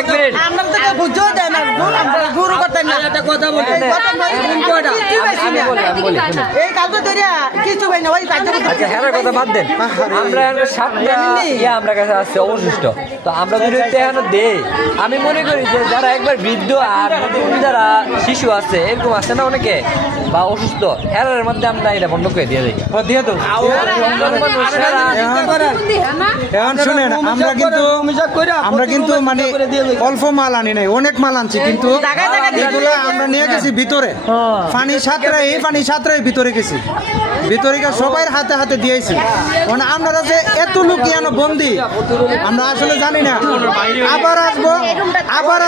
এক মিনিট কথা বাদ দেন আমরা কাছে আসছে অবশিষ্ট তো আমরা যদি দেই আমি মনে করি যে যারা একবার বৃদ্ধ আর যারা শিশু আছে এরকম আছে না অনেকে বা অসুস্থ হেরার মধ্যে আমরা এটা বন্ধ করে দিয়ে দিই দিয়ে দেবো। শুনেন আমরা কিন্তু মানে অল্প মাল আনি নাই, অনেক মাল আনছি, কিন্তু এগুলো আমরা নিয়ে গেছি ভিতরে পানি সাঁতরাই ভিতরে গেছি, ভিতরে গিয়ে সবাই হাতে হাতে দিয়েছি। মানে আপনারা যে এত লোক কেন বন্দি আমরা আসলে জানি না। আবার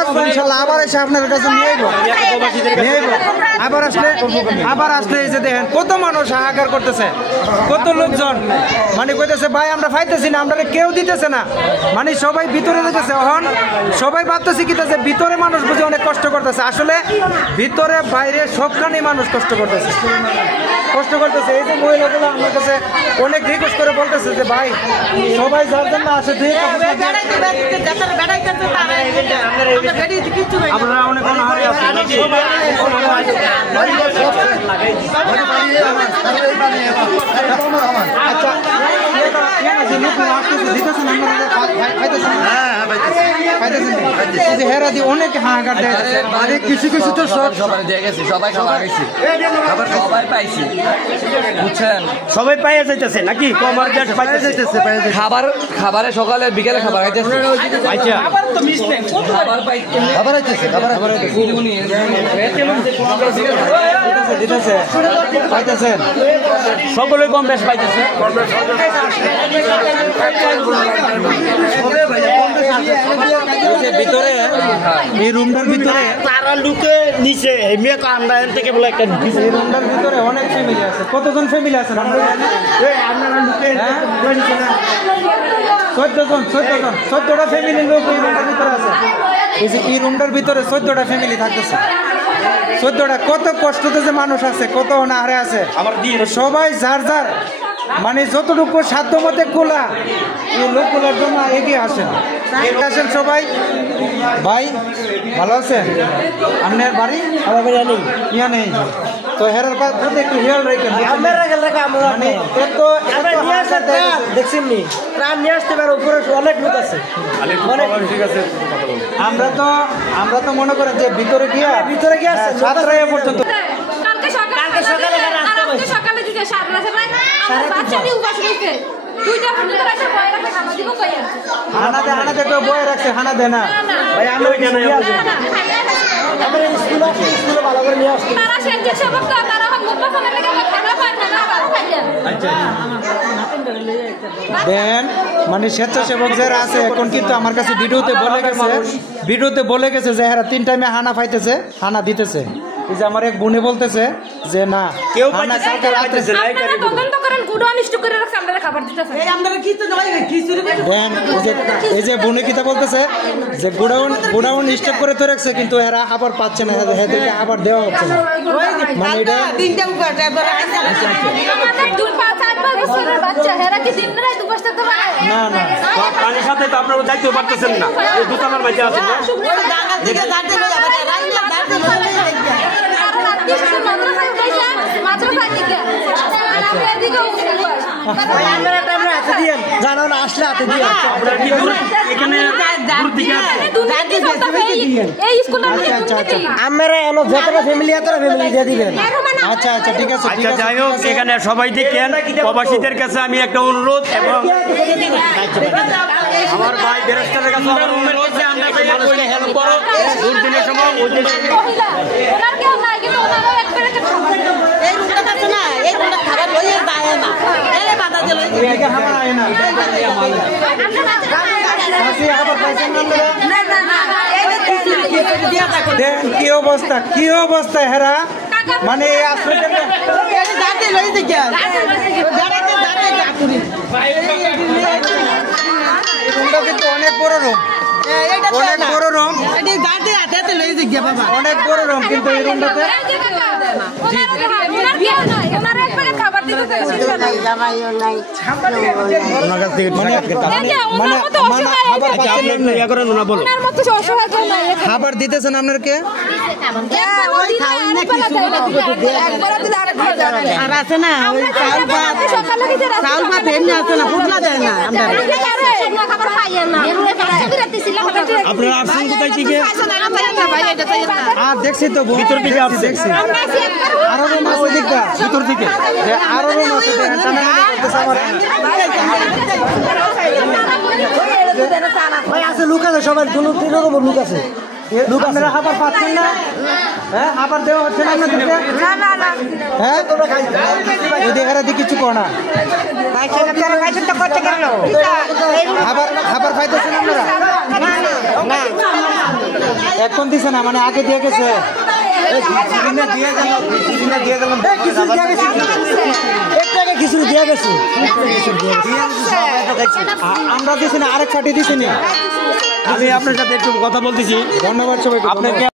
আসবো ইনশাল্লাহ, আবার এসে আপনাদের কাছে নিয়ে আবার আসলে এই যে দেখেন কত মানুষ হাহাকার করতেছে, কত লোকজন মানে কইতেছে ভাই আমরা পাইতেছি না, আমরা কেউ দিতেছে না, মানে সবাই ভিতরে রেখেছে। এখন সবাই ভাবতেছে কি ভিতরে মানুষ বুঝে অনেক কষ্ট করতেছে, আসলে ভিতরে বাইরে সবখানে মানুষ কষ্ট করতেছে। এই যে মহিলাগুলো আমার কাছে অনেক রিকোয়েস্ট করে বলতেছে যে ভাই সবাই যার জন্য আসে আপনারা অনেক অনেক হাহাকার দেয়, কিছু কিছু তো সবাই দিয়ে গেছি, সবাই খাবার গেছি, খাবার সবাই পাইছি, বুঝছেন, সবাই পাইয়া যাইতেছে নাকি কমার গ্যাস পাইয়া যাইতেছে, খাবারে সকালে বিকেলে খাবার খাইতেছে। আচ্ছা খাবার পাইতেছে, পাইতেছেন সকলে কম বেশ পাইতেছে। ভিতরে এই রুমটার ভিতরে তারা লুকে নিচে থেকে বলে একটা এই রুমটার ভিতরে অনেক ফ্যামিলি আছে। কতজন ফ্যামিলি আছে আপনারা লুকে 14টা ফ্যামিলি লোক এই রুমটার ভিতরে আছে। এই রুমটার ভিতরে 14টা ফ্যামিলি থাকতেছে, 14টা। কত কষ্টতে যে মানুষ আছে, কত অনাহারে আছে, সবাই যার যার মানে যতটুকু সাধ্য মতে কোলা এই লোকগুলোর জন্য এগিয়ে আসেন সবাই। ভাই ভালো আছেন? আপনার বাড়ি ইয়া নেই তো হেরার প্রতি একটু খেয়াল রাখেন। দেখছেন নি প্রাণ নিয়ে আসতে পারে, উপরে অনেক লোক আছে। আমরা তো মনে করেন যে ভিতরে গিয়া সাতটায় পর্যন্ত হানাতে তো বয়ে রাখছে, হানা দেয় না ভাই। আমরা দেন মানে স্বেচ্ছাসেবক যারা আছে এখন কিন্তু আমার কাছে ভিডিওতে বলে গেছে যে এরা 3 টাইমে হানা পাইতেছে, হানা দিতেছে। এই যে আমার এক বোনে বলতেছে যে না কেউ হানা কালকে রাতেছে না, এই যে বোনে কিতা বলতেছে যে গোডাউন স্টপ করে তো রাখছে, কিন্তু এরা আবার পাচ্ছে না, এদেরকে আবার দেওয়া হচ্ছে না। মানে এটা না পানির সাথে তো আপনারা যাইতে পারতেছেন না, দোকানের মাঝে আছেন না। আচ্ছা আচ্ছা ঠিক আছে। আচ্ছা যাই হোক, এখানে সবাই দেখেন প্রবাসীদের কাছে আমি একটা অনুরোধ এবং আমার ভাই বেরেস্টারের কাছে হেল্প করো দুর্দিনের সময়। কি অবস্থা হেরা মানে কিন্তু অনেক বড় রুম, অনেক বড় রুম, অনেক বড় রুম, কিন্তু এই রুমটাতে ওনার কাছ থেকে খাবার দিতেছেন আপনার কে? আর আছে না ওই চাউল ভাত এমনি আছে না ফুটলা দেয় না আপনারা আসছেন কোথায় থেকে? আর দেখছি তো ভিতর দিকে আসছে, দেখছি আরো রুম আছে দিকটা ভিতর দিকে, আরো রুম আছে দেখেন আছে লোক আছে সবাই কোনো রকম লোক আছে। আপনারা খাবার পাচ্ছেন না? হ্যাঁ খাবার দেওয়া হচ্ছে না আপনাদেরকে? হ্যাঁ ওদের দিকে কিছু কর না, খাবার খাইতেছেন আপনারা? এখন দিছে না মানে আগে দিয়ে গেছে? কিছু দিয়ে গেছে আমরা দিছি না, আরেক পার্টি দিছি না। আমি আপনার সাথে একটু কথা বলতেছি। ধন্যবাদ সবাইকে। আপনাকে